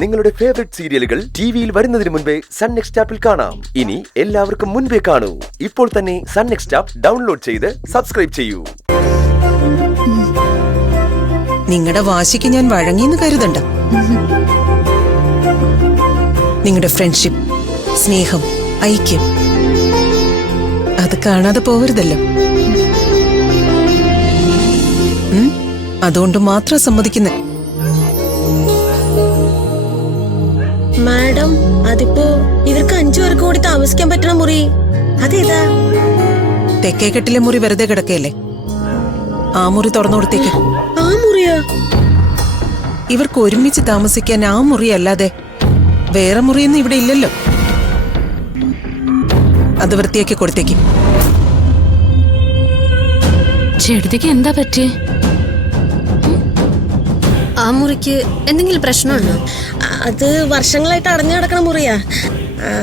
നിങ്ങളുടെ ഫേവറേറ്റ് സീരിയലുകൾ ടിവിയിൽ വരുന്നതിന് മുൻപേ സൺ നെക്സ്റ്റ് ആപ്പിൽ കാണാം. ഇനി എല്ലാവർക്കും മുൻപേ കാണൂ. ഇപ്പോൾ തന്നെ സൺ നെക്സ്റ്റ് ആപ്പ് ഡൗൺലോഡ് ചെയ്ത് സബ്സ്ക്രൈബ് ചെയ്യൂ. നിങ്ങളുടെ വാശിക്ക് ഞാൻ വഴങ്ങിയെന്ന് കരുതണ്ട. നിങ്ങളുടെ ഫ്രണ്ട്ഷിപ്പ്, സ്നേഹം, ഐക്യം അത് കാണാതെ പോവരുതല്ലോ. അതുകൊണ്ട് മാത്രം സമ്മതിക്കുന്നേ. മാഡം, അതിപ്പോ ഇവർക്ക് 5 പേർക്ക് കൂടി താമസിക്കാൻ പറ്റണ മുറി അതേതാ? തെക്കേക്കെട്ടിലെ മുറി വെറുതെ കിടക്കയല്ലേ, ആ മുറി തുറന്നു കൊടുത്തേക്ക്. ആ മുറിയോ? ഇവർക്ക് ഒരുമിച്ച് താമസിക്കാൻ ആ മുറി അല്ലാതെ വേറെ മുറിയൊന്നും ഇവിടെ ഇല്ലല്ലോ. അത് വൃത്തിയാക്കി കൊടുത്തേക്ക്. ചെടുതിക്ക് എന്താ പറ്റിയേ? ആ മുറിക്ക് എന്തെങ്കിലും പ്രശ്നമുണ്ടോ? അത് വർഷങ്ങളായിട്ട് അടഞ്ഞു കിടക്കണ മുറിയാ.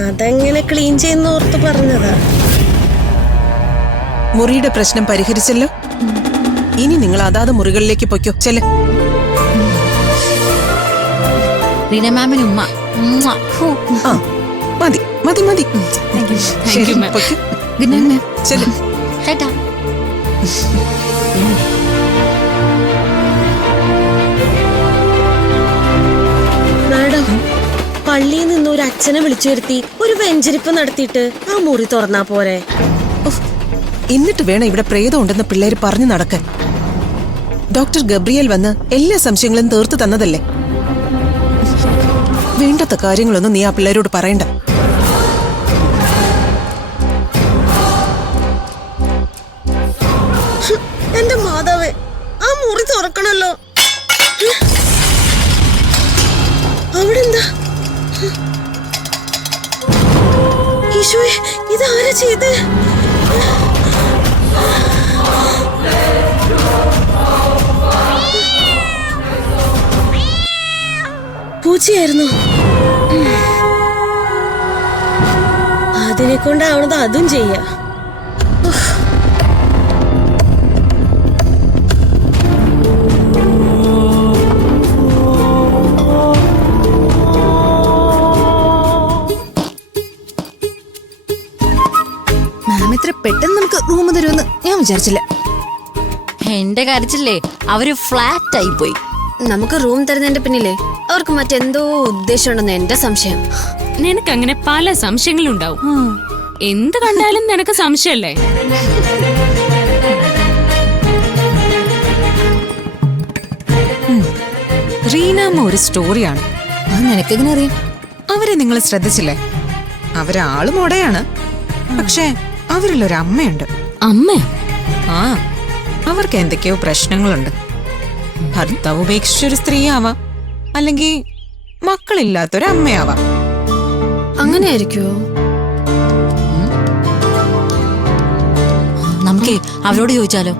അതെങ്ങനെ ക്ലീൻ ചെയ്യുന്ന ഓർത്ത് പറഞ്ഞതാ. മുറിയുടെ പ്രശ്നം പരിഹരിച്ചല്ലോ. ഇനി നിങ്ങൾ അതാത് മുറികളിലേക്ക് പൊയ്ക്കോ. ചെല്ല്. റീന മാമിന് ഉമ്മ. ആ മതി മതി മതി. ശരി, പൊയ്ക്കോ. ചെല്ല്. മാഡം, പള്ളിയിൽ നിന്ന് ഒരു അച്ഛനെ വിളിച്ചു വരുത്തി ഒരു വെഞ്ചരിപ്പ് നടത്തിയിട്ട് ആ മുറി തുറന്നാ പോരെ? എന്നിട്ട് വേണം ഇവിടെ പ്രേതം ഉണ്ടെന്ന് പിള്ളേര് പറഞ്ഞു നടക്കാൻ. ഡോക്ടർ ഗബ്രിയേൽ വന്ന് എല്ലാ സംശയങ്ങളും തീർത്തു തന്നതല്ലേ. വേണ്ടാത്ത കാര്യങ്ങളൊന്നും നീ ആ പിള്ളേരോട് പറയണ്ട. എന്റെ മാതാവേ, ആ മുറി തുറക്കണല്ലോ. അവിടെ എന്താ? ഈശോയെ, ഇതാരാ ചെയ്ത്? പൂച്ചയായിരുന്നു. അതിനെ കൊണ്ടാവണത് അതും ചെയ്യാ. പെട്ടെന്ന് നമുക്ക് റൂം തരുമെന്ന് ഞാൻ വിചാരിച്ചില്ല. എന്റെ കാര്യത്തില്ലേ അവര് ഫ്ലാറ്റ് ആയി പോയി. നമുക്ക് റൂം തരുന്നതിന്റെ പിന്നിലെ അവർക്ക് മറ്റെന്തോ ഉദ്ദേശം ഉണ്ടെന്ന് എന്റെ സംശയം. നിനക്ക് അങ്ങനെ പല സംശയങ്ങളുണ്ടാവും. എന്ത് കണ്ടാലും നിനക്ക് സംശയല്ലേ? റീനാമ്മ ഒരു സ്റ്റോറിയാണ്. അത് നിനക്കെങ്ങനെ അറിയാം? അവരെ നിങ്ങൾ ശ്രദ്ധിച്ചില്ലേ? അവരാള് മോടയാണ്, പക്ഷെ അവരിലൊരു അമ്മയുണ്ട്. അമ്മ? ആ, അവർക്ക് എന്തൊക്കെയോ പ്രശ്നങ്ങളുണ്ട്. ഭർത്താവ് ഉപേക്ഷിച്ചൊരു സ്ത്രീയാവാം, അല്ലെങ്കിൽ മക്കളില്ലാത്തൊരു അമ്മയാവാം. അങ്ങനെയായിരിക്കോ? നമുക്ക് അവരോട് ചോദിച്ചാലോ?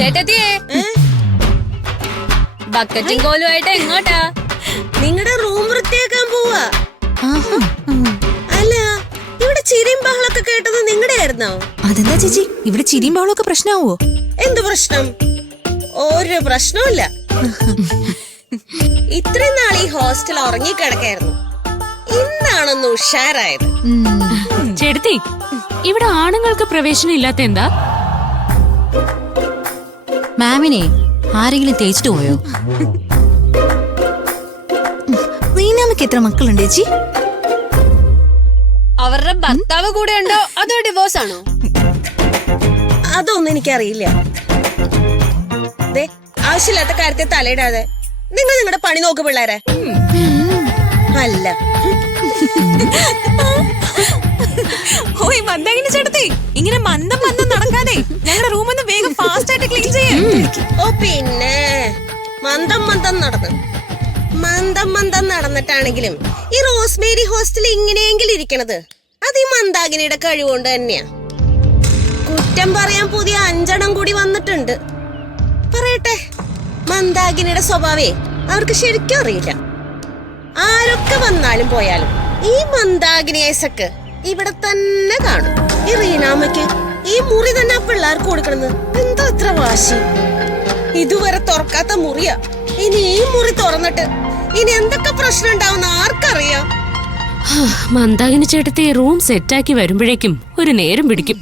ചേട്ടത്തിയേ, ബക്കറ്റും കോലുമായിട്ട് എങ്ങോട്ടാ? നിങ്ങളുടെ റൂം വൃത്തിയാക്കാൻ പോവാ. അല്ല, ഇവിടെ ചിരിയും ബഹളൊക്കെ കേട്ടത് നിങ്ങളുടെ ആയിരുന്നോ? അതെന്താ ചേച്ചി, ഇവിടെ ചിരിയും ബഹളമൊക്കെ പ്രശ്നമാവോ? എന്ത് പ്രശ്നം? ഒരു പ്രശ്നമില്ല. ഇത്രയും നാൾ ഈ ഹോസ്റ്റൽ ഉറങ്ങിക്കിടക്കായിരുന്നു. ഇന്നാണൊന്ന് ഉഷാറായത്. ചേട്ടത്തി, ഇവിടെ ആണുങ്ങൾക്ക് പ്രവേശനം ഇല്ലാത്ത എന്താ? മാമിനെ ആരെങ്കിലും തേച്ചിട്ട് പോയോ? റീനാമ്മക്ക് എത്ര മക്കളുണ്ട് ചേച്ചി? അവരുടെ ഭർത്താവ് കൂടെ ഉണ്ടോ അതോ ഡിവോഴ്സ് ആണോ? അതൊന്നും എനിക്കറിയില്ല. ആവശ്യമില്ലാത്ത കാര്യത്തെ തലയിടാതെ നിങ്ങൾ നിങ്ങളുടെ പണി നോക്ക് പിള്ളേരെ. അല്ല, ഓയ് മന്ദാകിനി ചേട്ടത്തി, ഇങ്ങനെ മന്ദം മന്ദം നടക്കാതെ ഞങ്ങളുടെ റൂമൊന്ന് വേഗം ഫാസ്റ്റ് ആയിട്ട് ക്ലീൻ ചെയ്യാം. ഓ പിന്നെ മന്ദം നടന്നിട്ടാണെങ്കിലും ഈ റോസ്മേരി ഹോസ്റ്റൽ ഇങ്ങനെയെങ്കിലും ഇരിക്കണത് അത് ഈ മന്ദാകിനിയുടെ കഴിവുകൊണ്ട് തന്നെയാ. കുറ്റം പറയാൻ പുതിയ 5 എണ്ണം കൂടി വന്നിട്ടുണ്ട്. പറയട്ടെ, മന്ദാകിനിയുടെ സ്വഭാവേ അവർക്ക് ശരിക്കും അറിയില്ല. ആരൊക്കെ വന്നാലും പോയാലും ഈ മന്ദാകിനി ഐസക്ക് ഇവിടെ തന്നെ കാണും. ഈ റീനാമ്മയ്ക്ക് ഈ മുറി തന്നെ ആ പിള്ളേർക്ക് കൊടുക്കണെന്ന് എന്താ ഇത്ര വാശി? ഇതുവരെ തുറക്കാത്ത മുറിയാ. ഇനി ഈ മുറി തുറന്നിട്ട് ഇനി എന്തൊക്കെ പ്രശ്നം ഉണ്ടാവുന്ന ആർക്കറിയാം. മന്ദാകിനി ചേട്ടത്തി റൂം സെറ്റാക്കി വരുമ്പോഴേക്കും ഒരു നേരം പിടിക്കും.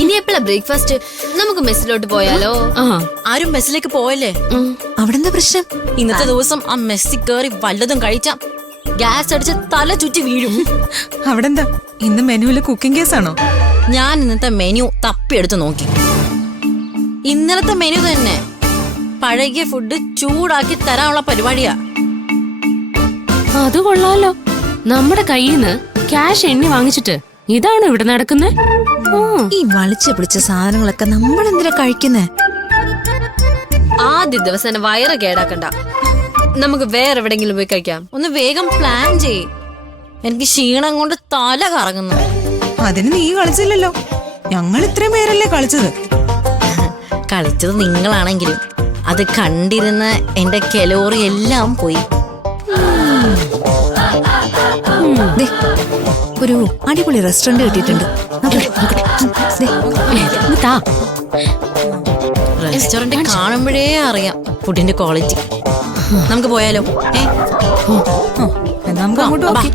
ഇനി എപ്പോഴാ ബ്രേക്ക്ഫാസ്റ്റ്? നമുക്ക് മെസ്സിലോട്ട് പോയാലോ? ആ ആരും മെസ്സിലേക്ക് പോയല്ലേ? അവിടെ എന്താ പ്രശ്നം? ഇന്നത്തെ ദിവസം ആ മെസ്സി കേറി വല്ലതും കഴിച്ചാ ഗ്യാസ് അടിച്ച് തല ചുറ്റി വീഴും. അവിടെ എന്താ ഇന്ന് മെനുവില് കുക്കിംഗ് കേസാണോ? ഞാൻ ഇന്നത്തെ മെനു തപ്പിയെടുത്ത് നോക്കി. ഇന്നലത്തെ മെനു തന്നെ പഴകിയ ഫുഡ് ചൂടാക്കി തരാനുള്ള പരിപാടിയാ. അത് കൊള്ളാലോ. നമ്മുടെ കയ്യിൽ നിന്ന് ക്യാഷ് എണ്ണി വാങ്ങിച്ചിട്ട് ഇതാണോ ഇവിടെ നടക്കുന്നത്? ഈ വളിച്ചു പിടിച്ച സാധനങ്ങളൊക്കെ നമ്മൾ എന്തിനാ കഴിക്കുന്നേ? ആദ്യ ദിവസം തന്നെ വയറ് കേടാക്കണ്ട. നമുക്ക് വേറെ എവിടെങ്കിലും പോയി കഴിക്കാം. ഒന്ന് വേഗം പ്ലാൻ ചെയ്യ്. എനിക്ക് ക്ഷീണം കൊണ്ട് തല കറങ്ങുന്നു. അതിന് നീ കളിച്ചില്ലല്ലോ, ഞങ്ങൾ ഇത്രയും പേരല്ലേ കളിച്ചത്. കളിച്ചത് നിങ്ങളാണെങ്കിലും അത് കണ്ടിരുന്ന എന്റെ കലോറി എല്ലാം പോയി. ദേ, ഒരു അടിപൊളി റെസ്റ്റോറന്റ് കിട്ടിയിട്ടുണ്ട്. റെസ്റ്റോറന്റ് കാണുമ്പോഴേ അറിയാം ഫുഡിന്റെ ക്വാളിറ്റി. നമുക്ക് പോയാലോ? എന്നാ നമുക്ക് അങ്ങോട്ട് വാ. നോക്കി.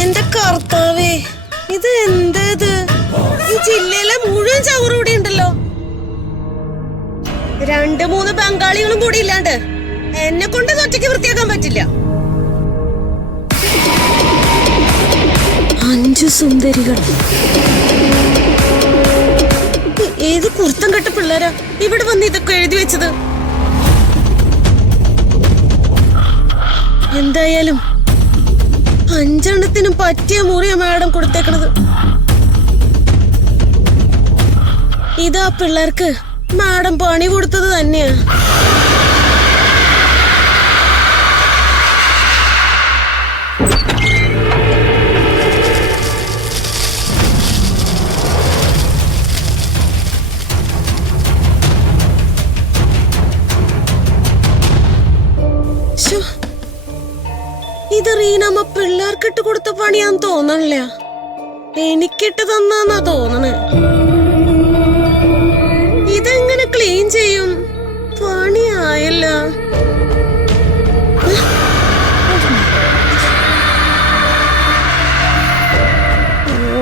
എന്റെ കർത്താവേ, ഇത് എന്തത്? ഈ ജില്ലയിലെ മുഴുവൻ ചവറും കൂടി ഉണ്ടല്ലോ. 2-3 ബംഗാളികളും കൂടി ഇല്ലാണ്ട് എന്നെ കൊണ്ട് ഒറ്റയ്ക്ക് വൃത്തിയാക്കാൻ പറ്റില്ല. 5 സുന്ദരികൾ. ഏത് കുർത്തം കെട്ട പിള്ളേരാ ഇവിടെ വന്ന് ഇതൊക്കെ എഴുതി വെച്ചത്? എന്തായാലും 5 എണ്ണത്തിനും പറ്റിയ മുറിയ മാഡം കൊടുത്തേക്കണത്. ഇതാ പിള്ളേർക്ക് മാഡം പണി കൊടുത്തത് തന്നെയാ. ഇത് റീനമ്മ പിള്ളേർക്കിട്ട് കൊടുത്ത പണിയാന്ന് തോന്നണില്ല, എനിക്കിട്ട് തന്നാ തോന്നണേ. ഇതെങ്ങനെ ക്ലീൻ ചെയ്യും? പണിയായല്ല.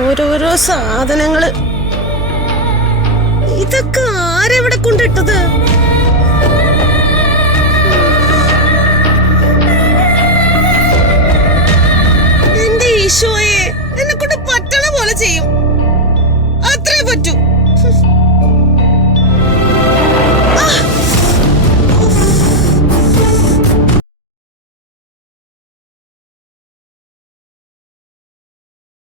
ഓരോരോ സാധനങ്ങള്. ഇതൊക്കെ ആരെവിടെ കൊണ്ടിട്ടത്? എന്റെ ഈശോയെ, എന്നെ കൊണ്ട് പറ്റണ പോലെ ചെയ്യും, അത്രേ പറ്റൂ.